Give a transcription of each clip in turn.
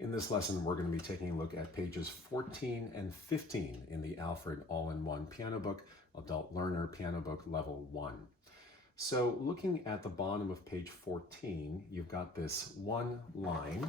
In this lesson, we're going to be taking a look at pages 14 and 15 in the Alfred All-in-One Piano Book, Adult Learner Piano Book Level 1. So looking at the bottom of page 14, you've got this one line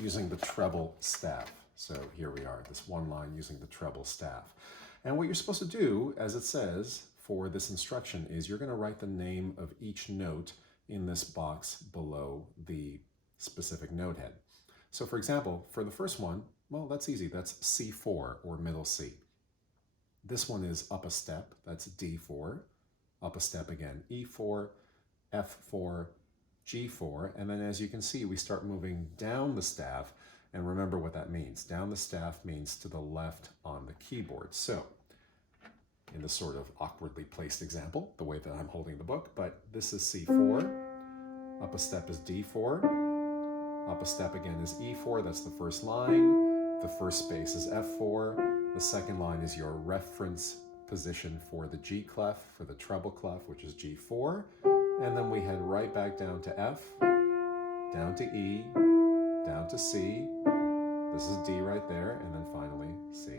using the treble staff. So here we are, this one line using the treble staff. And what you're supposed to do, as it says for this instruction, is you're going to write the name of each note in this box below the specific note head. So for example, for the first one, well, that's easy. That's C4 or middle C. This one is up a step. That's D4. Up a step again, E4, F4, G4. And then as you can see, we start moving down the staff. And remember what that means. Down the staff means to the left on the keyboard. So in this sort of awkwardly placed example, the way that I'm holding the book, but this is C4. Up a step is D4. Up a step again is E4, that's the first line. The first space is F4. The second line is your reference position for the G clef, for the treble clef, which is G4. And then we head right back down to F, down to E, down to C. This is D right there, and then finally C.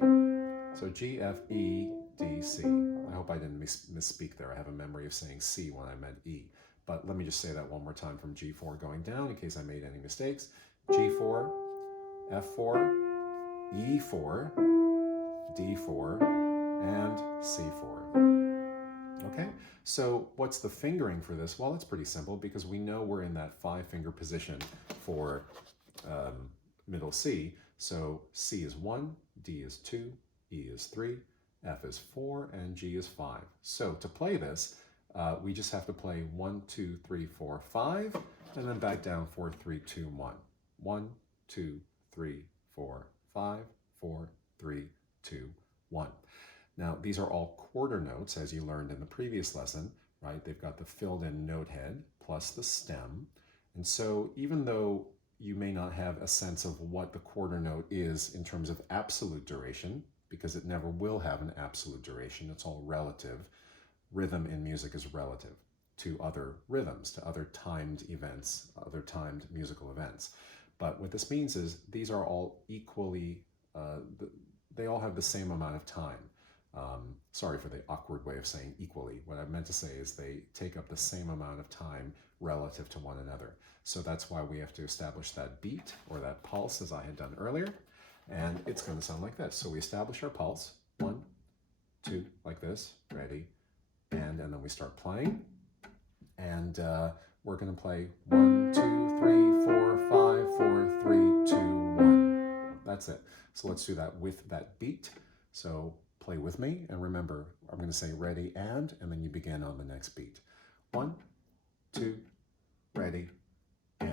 So G, F, E, D, C. I hope I didn't misspeak there. I have a memory of saying C when I meant E. But let me just say that one more time from G4 going down in case I made any mistakes. G4, F4, E4, D4, and C4. Okay, so what's the fingering for this? Well, it's pretty simple because we know we're in that 5-finger position for middle C. So C is 1, D is 2, E is 3, F is 4, and G is 5. So to play this, we just have to play 1, 2, 3, 4, 5, and then back down 4, 3, 2, 1. 1, 2, 3, 4, 5, 4, 3, 2, 1. Now, these are all quarter notes, as you learned in the previous lesson, right? They've got the filled-in note head plus the stem. And so even though you may not have a sense of what the quarter note is in terms of absolute duration, because it never will have an absolute duration, it's all relative. Rhythm in music is relative to other rhythms, to other timed events, other timed musical events. But what this means is these are all equally, they all have the same amount of time. Sorry for the awkward way of saying equally. What I meant to say is they take up the same amount of time relative to one another. So that's why we have to establish that beat or that pulse as I had done earlier. And it's going to sound like this. So we establish our pulse, 1, 2, like this, ready, and then we start playing. And we're going to play 1, 2, 3, 4, 5, 4, 3, 2, 1. That's it. So let's do that with that beat. So play with me, and remember, I'm going to say ready and then you begin on the next beat. 1, 2, ready, and.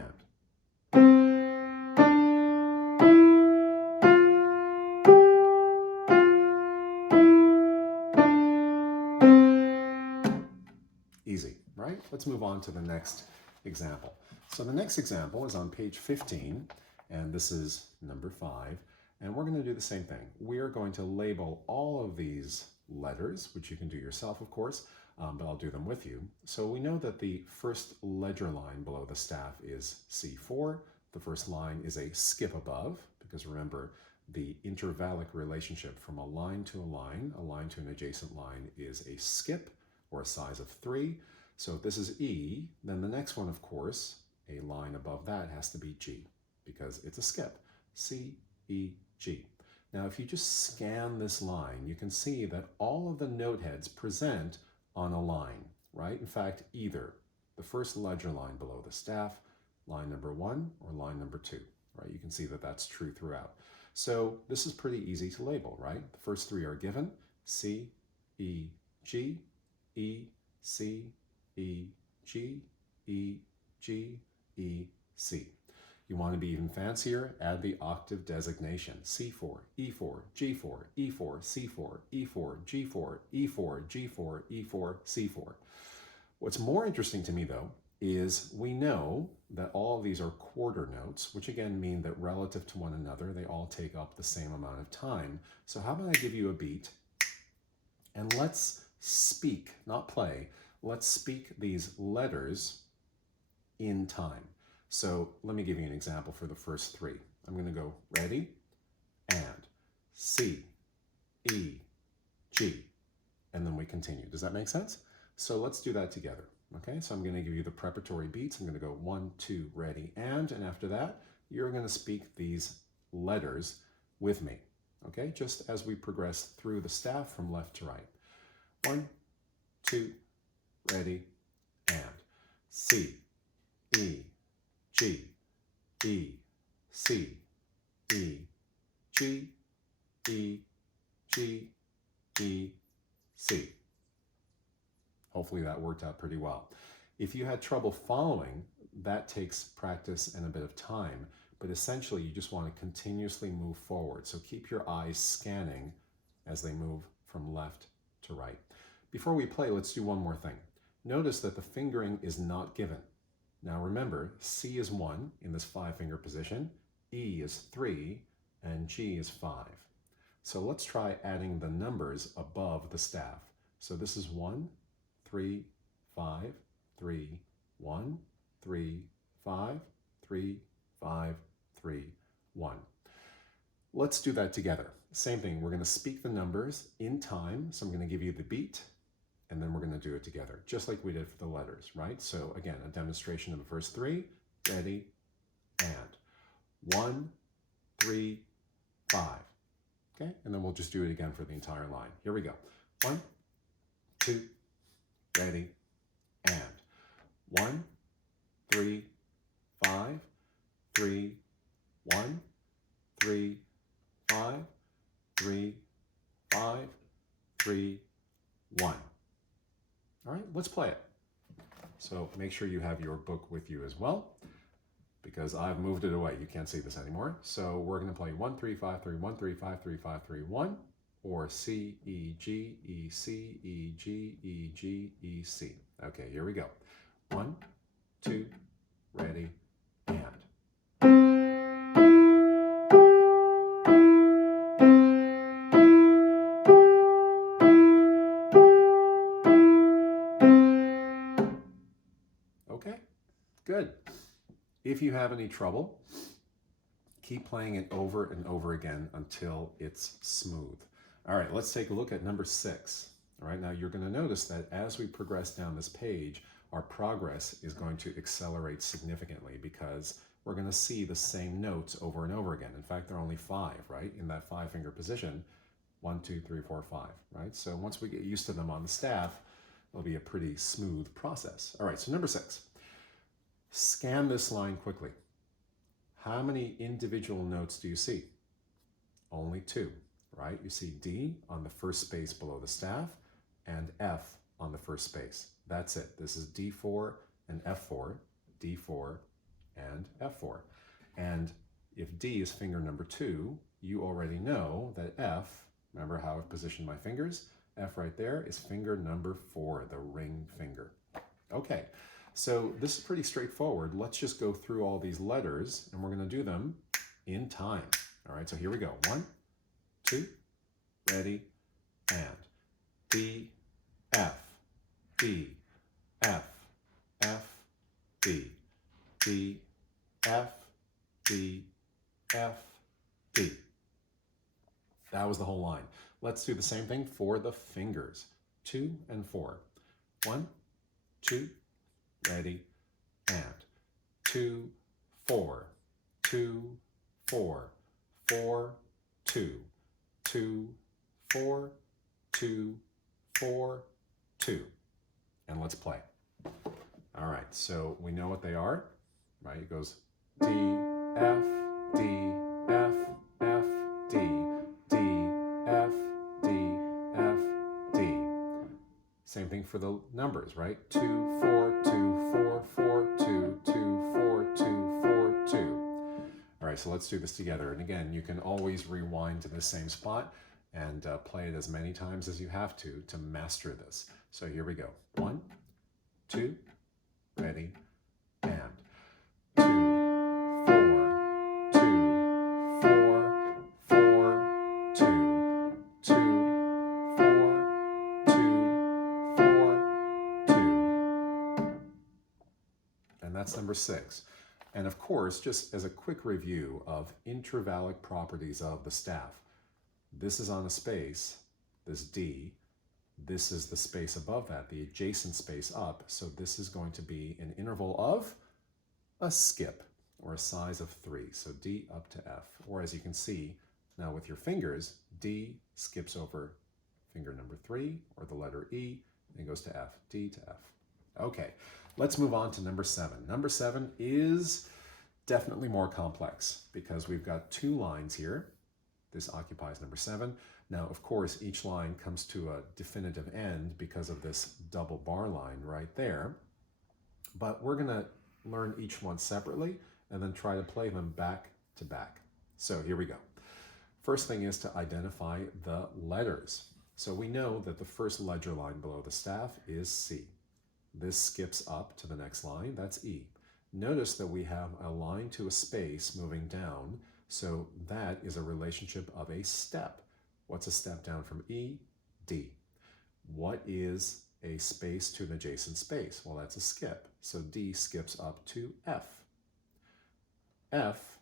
Easy, right? Let's move on to the next example. So the next example is on page 15, and this is number 5. And we're going to do the same thing. We are going to label all of these letters, which you can do yourself, of course, but I'll do them with you. So we know that the first ledger line below the staff is C4. The first line is a skip above, because remember, the intervallic relationship from a line to an adjacent line is a skip, or a size of 3. So if this is E, then the next one, of course, a line above that has to be G, because it's a skip. C, E, G. Now, if you just scan this line, you can see that all of the note heads present on a line, right? In fact, either the first ledger line below the staff, line number 1, or line number 2, right? You can see that that's true throughout. So this is pretty easy to label, right? The first 3 are given, C, E, G, E, C, E, G, E, G, E, C. You want to be even fancier? Add the octave designation. C4, E4, G4, E4, C4, E4, G4, E4, G4, E4, C4. What's more interesting to me, though, is we know that all of these are quarter notes, which again mean that relative to one another, they all take up the same amount of time. So how about I give you a beat, and let's speak, not play, let's speak these letters in time. So let me give you an example for the first three. I'm going to go ready, and C, E, G, and then we continue. Does that make sense? So let's do that together. Okay, so I'm going to give you the preparatory beats. I'm going to go 1, 2, ready, and after that, you're going to speak these letters with me. Okay, just as we progress through the staff from left to right. 1, 2, ready, and C, E, G, E, C, E, G, E, G, E, C. Hopefully that worked out pretty well. If you had trouble following, that takes practice and a bit of time, but essentially you just want to continuously move forward. So keep your eyes scanning as they move from left to right. Before we play, let's do one more thing. Notice that the fingering is not given. Now remember, C is 1 in this 5-finger position, E is 3, and G is 5. So let's try adding the numbers above the staff. So this is 1, 3, 5, 3, 1, 3, 5, 3, 5, 3, 1. Let's do that together. Same thing, we're going to speak the numbers in time. So I'm going to give you the beat, and then we're going to do it together, just like we did for the letters, right? So again, a demonstration of the first three. Ready, and 1, 3, 5. Okay, and then we'll just do it again for the entire line. Here we go. 1, 2, ready, and 1, 3, 5, 3, 1, 3, 5, 3, 5, 3, 1. All right, let's play it. So make sure you have your book with you as well, because I've moved it away. You can't see this anymore. So we're going to play 1, 3, 5, 3, 1, 3, 5, 3, 5, 3, 1, or C, E, G, E, C, E, G, E, G, E, C. Okay, here we go. 1, 2, ready, and. Okay, good. If you have any trouble, keep playing it over and over again until it's smooth. All right, let's take a look at number 6. All right, now you're going to notice that as we progress down this page, our progress is going to accelerate significantly because we're going to see the same notes over and over again. In fact, there are only 5, right, in that 5-finger position. 1, 2, 3, 4, 5, right? So once we get used to them on the staff, it'll be a pretty smooth process. All right, so number 6. Scan this line quickly. How many individual notes do you see? Only 2, right? You see D on the first space below the staff and F on the first space. That's it. This is D4 and F4, D4 and F4. And if D is finger number 2, you already know that F, remember how I've positioned my fingers? F right there is finger number 4, the ring finger. Okay. So this is pretty straightforward. Let's just go through all these letters and we're going to do them in time. All right, so here we go. 1, 2, ready, and B, F, B, F, F, B, B, F, B, F, B. That was the whole line. Let's do the same thing for the fingers. 2 and 4. 1, 2, ready, and 2, 4, 2, 4, 4, 2, 2, 4, 2, 4, 2. And let's play. All right, so we know what they are, right? It goes D, F, D, F, F, D, D, F, D, F, D. Same thing for the numbers, right? 2, 4, 2, 4, 4, 2, 2, 4, 2, 4, 2. All right, so let's do this together. And again, you can always rewind to the same spot and play it as many times as you have to master this. So here we go. 1, 2, ready, and 2, 4, 2, 4, 4, 2, 2, 4, 2, 4, 2. And that's number 6. And of course, just as a quick review of intervallic properties of the staff, this is on a space, this D. This is the space above that, the adjacent space up. So this is going to be an interval of a skip, or a size of 3. So D up to F. Or as you can see, now with your fingers, D skips over finger number 3, or the letter E, and goes to F, D to F. Okay, let's move on to number 7. Number 7 is definitely more complex because we've got 2 lines here. This occupies number 7. Now, of course, each line comes to a definitive end because of this double bar line right there. But we're going to learn each one separately and then try to play them back to back. So here we go. First thing is to identify the letters. So we know that the first ledger line below the staff is C. This skips up to the next line, that's E. Notice that we have a line to a space moving down, so that is a relationship of a step. What's a step down from E? D. What is a space to an adjacent space? Well, that's a skip. So D skips up to F. F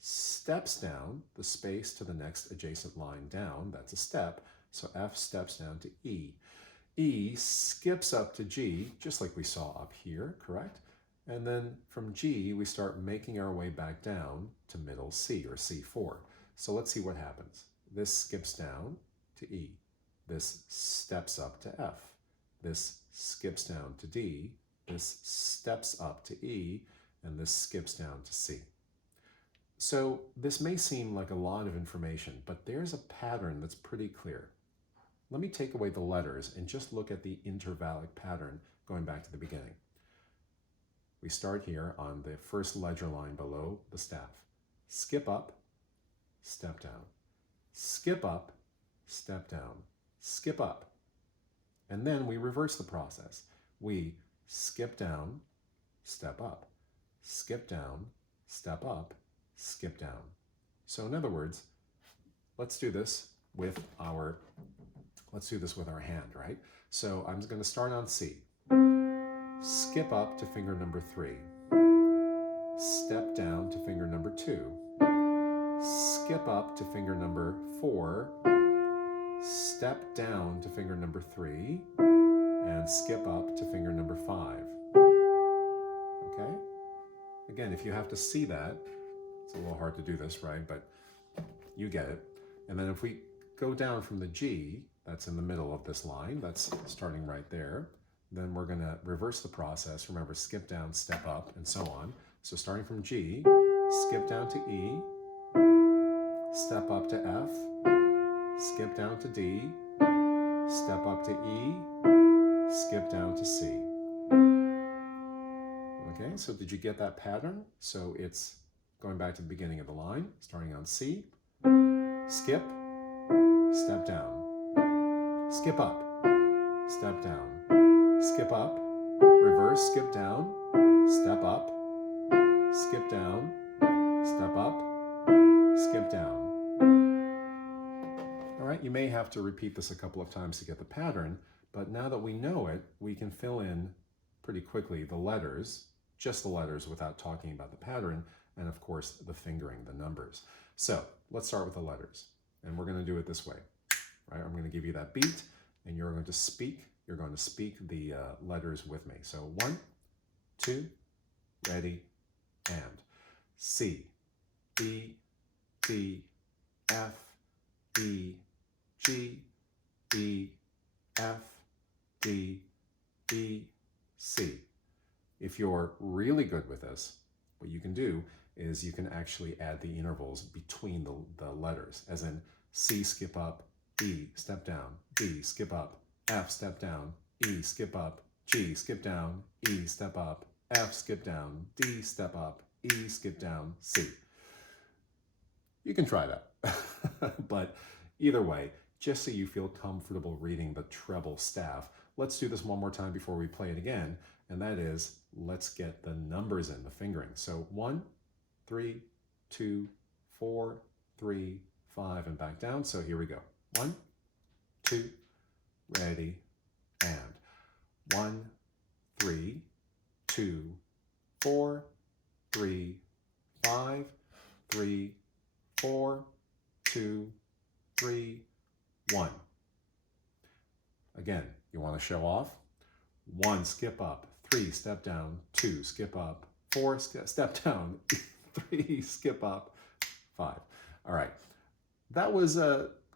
steps down the space to the next adjacent line down. That's a step. So F steps down to E. E skips up to G, just like we saw up here, correct? And then from G, we start making our way back down to middle C, or C4. So let's see what happens. This skips down to E. This steps up to F. This skips down to D. This steps up to E. And this skips down to C. So this may seem like a lot of information, but there's a pattern that's pretty clear. Let me take away the letters and just look at the intervallic pattern going back to the beginning. We start here on the first ledger line below the staff. Skip up, step down. Skip up, step down. Skip up. And then we reverse the process. We skip down, step up. Skip down, step up, skip down. So in other words, let's do this with our hand, right? So I'm going to start on C. Skip up to finger number 3. Step down to finger number 2. Skip up to finger number 4. Step down to finger number 3. And skip up to finger number 5. Okay? Again, if you have to see that, it's a little hard to do this, right? But you get it. And then if we go down from the G, that's in the middle of this line, that's starting right there, then we're going to reverse the process. Remember, skip down, step up, and so on. So starting from G, skip down to E, step up to F, skip down to D, step up to E, skip down to C. Okay, so did you get that pattern? So it's going back to the beginning of the line, starting on C, skip, step down, skip up, step down, skip up, reverse, skip down, step up, skip down, step up, skip down. All right, you may have to repeat this a couple of times to get the pattern, but now that we know it, we can fill in pretty quickly the letters, just the letters without talking about the pattern, and of course the fingering, the numbers. So let's start with the letters, and we're going to do it this way. Right? I'm going to give you that beat, and you're going to speak the letters with me. So 1, 2, ready, and C, B, D, F, E, G, E, F, D, E, C. If you're really good with this, what you can do is you can actually add the intervals between the letters, as in C, skip up, E, step down, D, skip up, F, step down, E, skip up, G, skip down, E, step up, F, skip down, D, step up, E, skip down, C. You can try that. But either way, just so you feel comfortable reading the treble staff, let's do this one more time before we play it again, and that is, let's get the numbers in, the fingering. So 1, 3, 2, 4, 3, 5, and back down. So here we go. 1, 2, ready, and 1, 3, 2, 4, 3, 5, 3, 4, 2, 3, 1. Again, you want to show off? 1, skip up. 3, step down. 2, skip up. 4, step down. 3, skip up. 5. All right. That was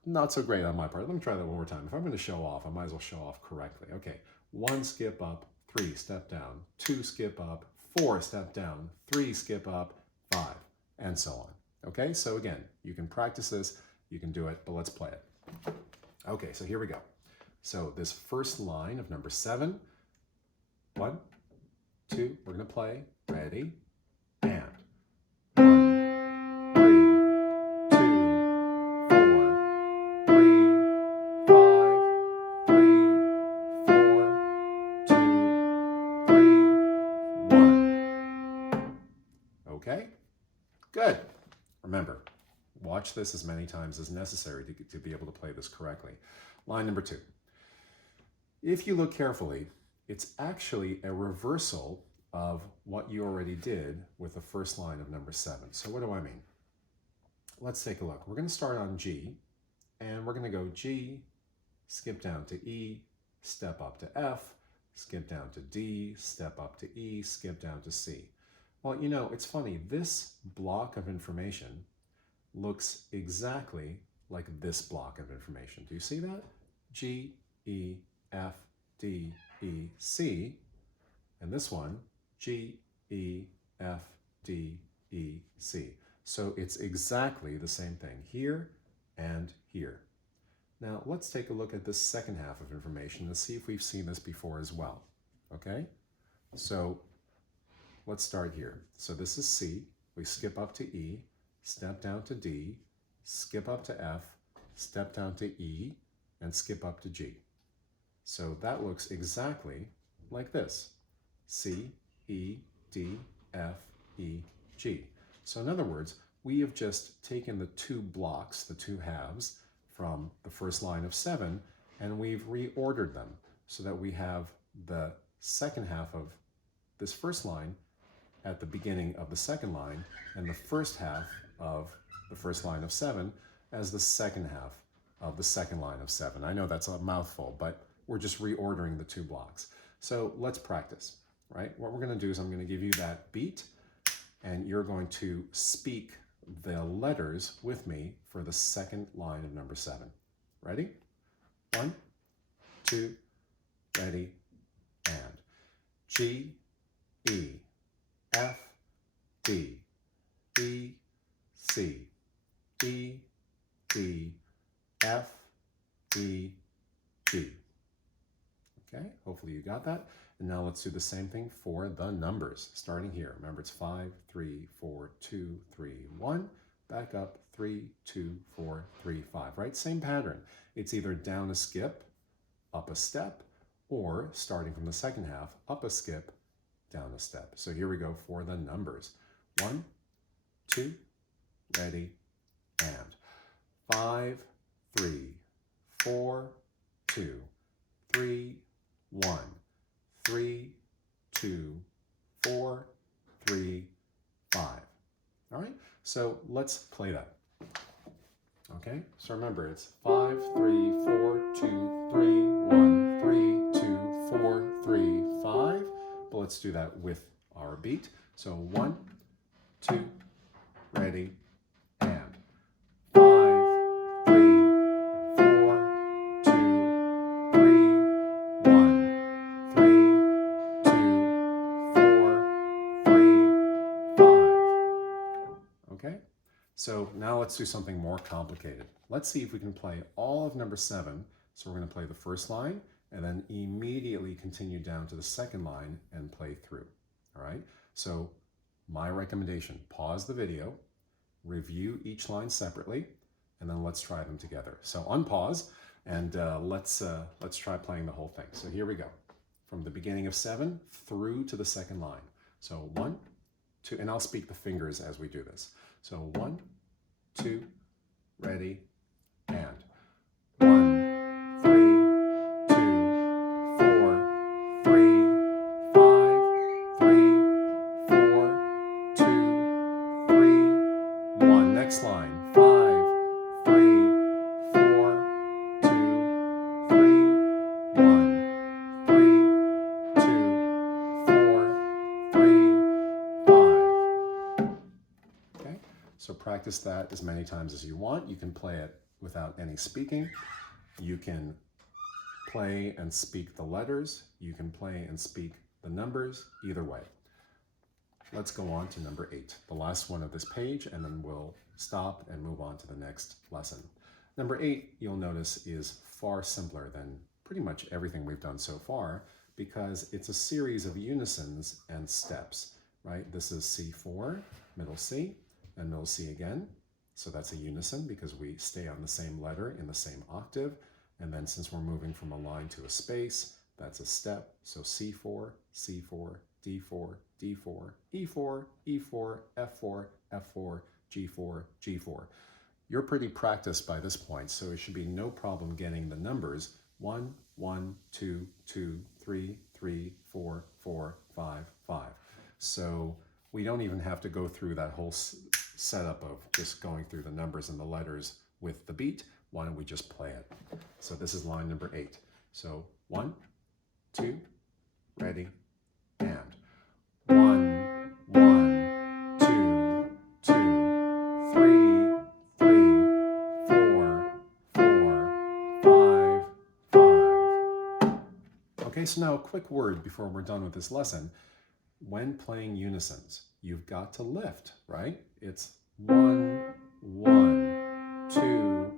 not so great on my part. Let me try that one more time. If I'm going to show off, I might as well show off correctly. Okay. 1, skip up. 3, step down. 2, skip up. 4, step down. 3, skip up. 5, and so on. Okay, so again, you can practice this, you can do it, but let's play it. Okay, so here we go. So this first line of number 7, 1, 2, we're going to play. Ready? And 1, 3, 2, 4, 3, 5, 3, 4, 2, 3, 1. Okay, good. Remember, watch this as many times as necessary to be able to play this correctly. Line number 2. If you look carefully, it's actually a reversal of what you already did with the first line of number 7. So what do I mean? Let's take a look. We're going to start on G, and we're going to go G, skip down to E, step up to F, skip down to D, step up to E, skip down to C. Well, you know, it's funny. This block of information looks exactly like this block of information. Do you see that? G, E, F, D, E, C. And this one, G, E, F, D, E, C. So it's exactly the same thing here and here. Now, let's take a look at this second half of information and see if we've seen this before as well. Okay? So let's start here. So this is C. We skip up to E, step down to D, skip up to F, step down to E, and skip up to G. So that looks exactly like this. C, E, D, F, E, G. So in other words, we have just taken the two blocks, the two halves, from the first line of 7, and we've reordered them so that we have the second half of this first line at the beginning of the second line, and the first half of the first line of 7 as the second half of the second line of 7. I know that's a mouthful, but we're just reordering the two blocks. So let's practice, right? What we're going to do is I'm going to give you that beat, and you're going to speak the letters with me for the second line of number 7. Ready? 1, 2, ready, and G, E, F, D, E, C, E, D, F, E, G. Okay, hopefully you got that. And now let's do the same thing for the numbers, starting here. Remember, it's 5, 3, 4, 2, 3, 1. Back up, 3, 2, 4, 3, 5, right? Same pattern. It's either down a skip, up a step, or starting from the second half, up a skip, down a step. So here we go for the numbers. 1, 2, ready, and 5, 3, 4, 2, 3, 1, 3, 2, 4, 3, 5. All right, so let's play that. Okay, so remember it's 5, 3, 4, 2, 3, 1, 3, 2, 4, 3, 5. But let's do that with our beat. So 1, 2, ready, and 5, 3, 4, 2, 3, 1, 3, 2, 4, 3, 5. Okay, so now let's do something more complicated. Let's see if we can play all of number 7. So we're going to play the first line and then immediately continue down to the second line and play through. All right, so my recommendation, pause the video, review each line separately, and then let's try them together. So unpause and let's try playing the whole thing. So here we go, from the beginning of 7 through to the second line. So 1, 2, and I'll speak the fingers as we do this. So 1, 2, ready, and 1, 3, 2, 4, 3, 5, 3, 4, 2, next line, 5, 3, 4, 2, 3, 1, 3, 2, 4, 3, 5. Okay, so practice that as many times as you want. You can play it without any speaking. You can play and speak the letters. You can play and speak the numbers, either way. Let's go on to number 8, the last one of this page, and then we'll stop and move on to the next lesson. Number 8, you'll notice, is far simpler than pretty much everything we've done so far because it's a series of unisons and steps, right? This is C4, middle C, and middle C again. So that's a unison because we stay on the same letter in the same octave. And then since we're moving from a line to a space, that's a step. So C4, C4, D4, D4, E4, E4, F4, F4, G4, G4. You're pretty practiced by this point, so it should be no problem getting the numbers 1, 1, 2, 2, 3, 3, 4, 4, 5, 5. So we don't even have to go through that whole setup of just going through the numbers and the letters with the beat. Why don't we just play it? So this is line number 8. So 1, 2, ready, and 1, 1, 2, 2, 3, 3, 4, 4, 5, 5. Okay, so now a quick word before we're done with this lesson. When playing unisons, you've got to lift, right? It's 1, 1, 2,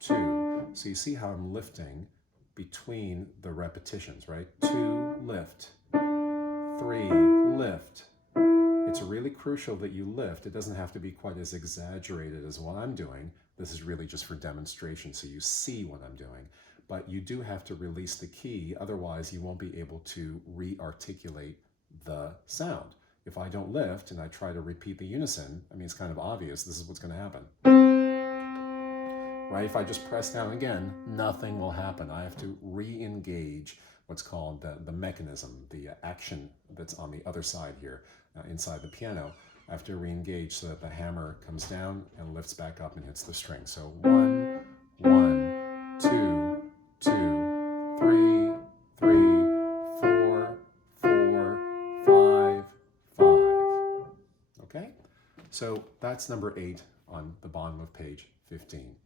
2. So you see how I'm lifting between the repetitions, right? 2, lift. 3, lift. It's really crucial that you lift. It doesn't have to be quite as exaggerated as what I'm doing. This is really just for demonstration so you see what I'm doing. But you do have to release the key, otherwise you won't be able to re-articulate the sound. If I don't lift and I try to repeat the unison, I mean, it's kind of obvious this is what's going to happen. Right? If I just press down again, nothing will happen. I have to re-engage what's called the mechanism, the action that's on the other side here, inside the piano. I have to re-engage so that the hammer comes down and lifts back up and hits the string. So 1, 1, 2, 2, 3, 3, 4, 4, 5, 5. Okay? So that's number 8 on the bottom of page 15.